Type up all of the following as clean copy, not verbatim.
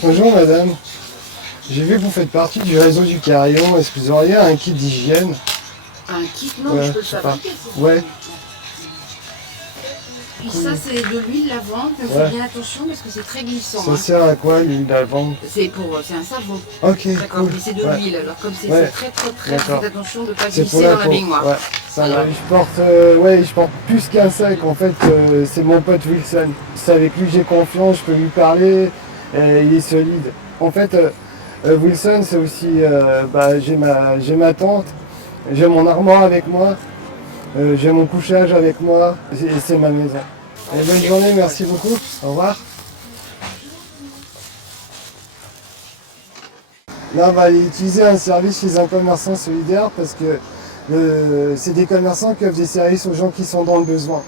Bonjour madame, j'ai vu que vous faites partie du réseau du Carillon. Est-ce que vous auriez un kit d'hygiène? Un kit? Non, Ouais, je peux le je sais pas. fabriquer. Ouais, Puis ça, c'est de l'huile lavande. Ouais. Faites bien attention parce que c'est très glissant. ça sert à quoi l'huile d'albande? C'est un savon. Ok, D'accord, cool. mais c'est de Ouais. l'huile. Alors comme c'est Ouais. très, D'accord. faites attention de ne pas C'est pour glisser la dans la peau. baignoire. Ouais, ça Voilà. va. Je porte plus qu'un sac. En fait, c'est mon pote Wilson. C'est avec lui que j'ai confiance, je peux lui parler. Il est solide. En fait, Wilson, c'est aussi, j'ai ma tante, j'ai mon armoire avec moi, j'ai mon couchage avec moi, et c'est ma maison. Et bonne journée, merci beaucoup. Au revoir. Non, aller utiliser un service chez un commerçant solidaire parce que c'est des commerçants qui offrent des services aux gens qui sont dans le besoin.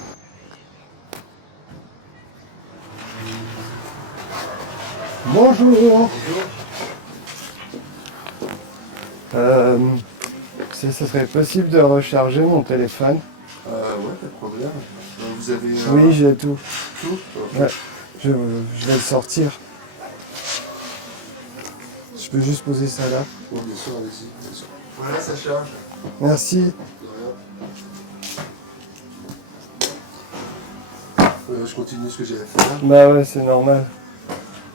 Bonjour. Ça serait possible de recharger mon téléphone? Ouais, pas de problème. Vous avez... Oui, j'ai tout. tout Ouais, je vais le sortir. Je peux juste poser ça là. Oui, bien sûr, allez-y. Bien sûr. Voilà, ça charge. Merci. De rien. Je continue ce que j'ai à faire. Bah ouais, c'est normal.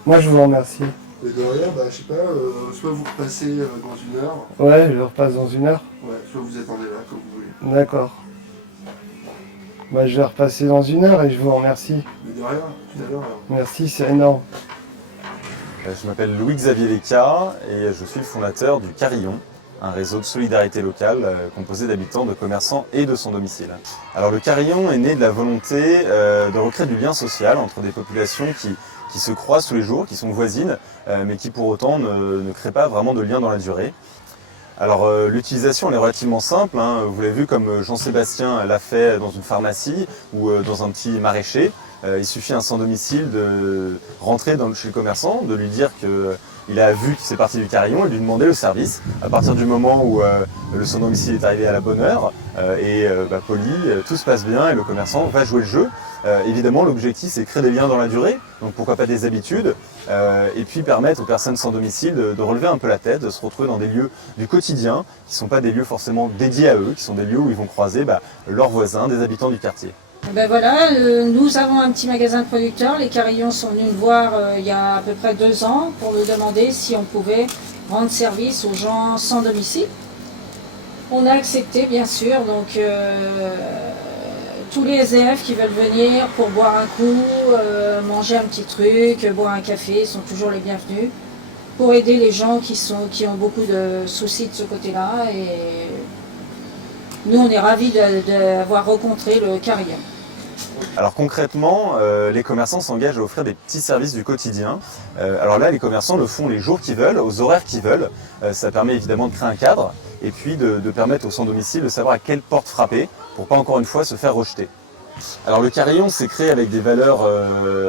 Moi, je vous remercie. Et de rien, je sais pas, soit vous repassez dans une heure, Ouais, je repasse dans une heure. ouais, soit vous attendez là, comme vous voulez. D'accord. Bah, je vais repasser dans une heure et je vous remercie. Mais de rien, tout à l'heure. Alors. Merci, c'est énorme. Je m'appelle Louis-Xavier Leca et je suis le fondateur du Carillon, un réseau de solidarité locale composé d'habitants, de commerçants et de son domicile. Alors le Carillon est né de la volonté de recréer du lien social entre des populations qui se croisent tous les jours, qui sont voisines, mais qui pour autant ne créent pas vraiment de lien dans la durée. Alors l'utilisation elle est relativement simple, hein. Vous l'avez vu comme Jean-Sébastien l'a fait dans une pharmacie ou dans un petit maraîcher. Il suffit à un sans-domicile de rentrer chez le commerçant, de lui dire qu'il a vu qu'il fait partie du Carillon et de lui demander le service. À partir du moment où le sans-domicile est arrivé à la bonne heure poli, tout se passe bien et le commerçant va jouer le jeu. Évidemment, l'objectif c'est de créer des liens dans la durée, donc pourquoi pas des habitudes, et puis permettre aux personnes sans domicile de relever un peu la tête, de se retrouver dans des lieux du quotidien, qui ne sont pas des lieux forcément dédiés à eux, qui sont des lieux où ils vont croiser leurs voisins, des habitants du quartier. Ben voilà, nous avons un petit magasin de producteurs. Les Carillons sont venus nous voir il y a à peu près 2 ans pour nous demander si on pouvait rendre service aux gens sans domicile. On a accepté bien sûr, donc tous les SDF qui veulent venir pour boire un coup, manger un petit truc, boire un café sont toujours les bienvenus pour aider les gens qui ont beaucoup de soucis de ce côté-là. Et nous on est ravis d'avoir rencontré le Carillon. Alors concrètement, les commerçants s'engagent à offrir des petits services du quotidien. Alors là, les commerçants le font les jours qu'ils veulent, aux horaires qu'ils veulent. Ça permet évidemment de créer un cadre et puis de permettre aux sans-domicile de savoir à quelle porte frapper pour pas encore une fois se faire rejeter. Alors le Carillon s'est créé avec des valeurs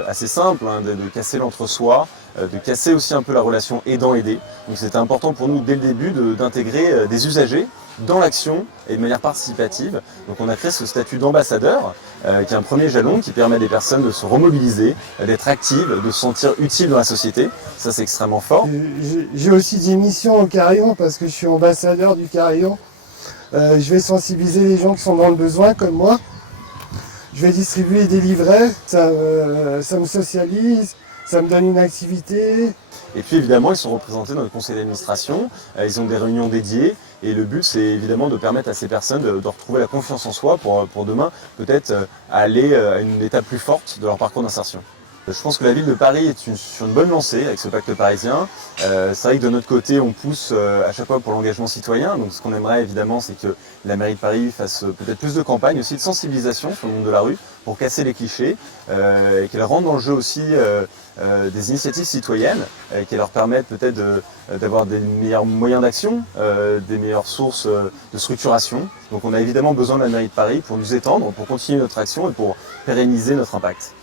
assez simples, hein, de casser l'entre-soi, de casser aussi un peu la relation aidant-aidé. Donc c'était important pour nous dès le début d'intégrer des usagers dans l'action et de manière participative. Donc on a créé ce statut d'ambassadeur qui est un premier jalon qui permet à des personnes de se remobiliser, d'être actives, de se sentir utiles dans la société. Ça c'est extrêmement fort. J'ai aussi des missions au Carillon parce que je suis ambassadeur du Carillon. Je vais sensibiliser les gens qui sont dans le besoin comme moi. Je vais distribuer des livrets, ça me socialise, ça me donne une activité. Et puis évidemment, ils sont représentés dans le conseil d'administration, ils ont des réunions dédiées, et le but c'est évidemment de permettre à ces personnes de retrouver la confiance en soi pour demain peut-être aller à une étape plus forte de leur parcours d'insertion. Je pense que la ville de Paris est sur une bonne lancée avec ce pacte parisien. C'est vrai que de notre côté, on pousse à chaque fois pour l'engagement citoyen. Donc ce qu'on aimerait évidemment, c'est que la mairie de Paris fasse peut-être plus de campagnes aussi de sensibilisation sur le monde de la rue pour casser les clichés et qu'elle rentre dans le jeu aussi des initiatives citoyennes qui leur permettent peut-être d'avoir des meilleurs moyens d'action, des meilleures sources de structuration. Donc on a évidemment besoin de la mairie de Paris pour nous étendre, pour continuer notre action et pour pérenniser notre impact.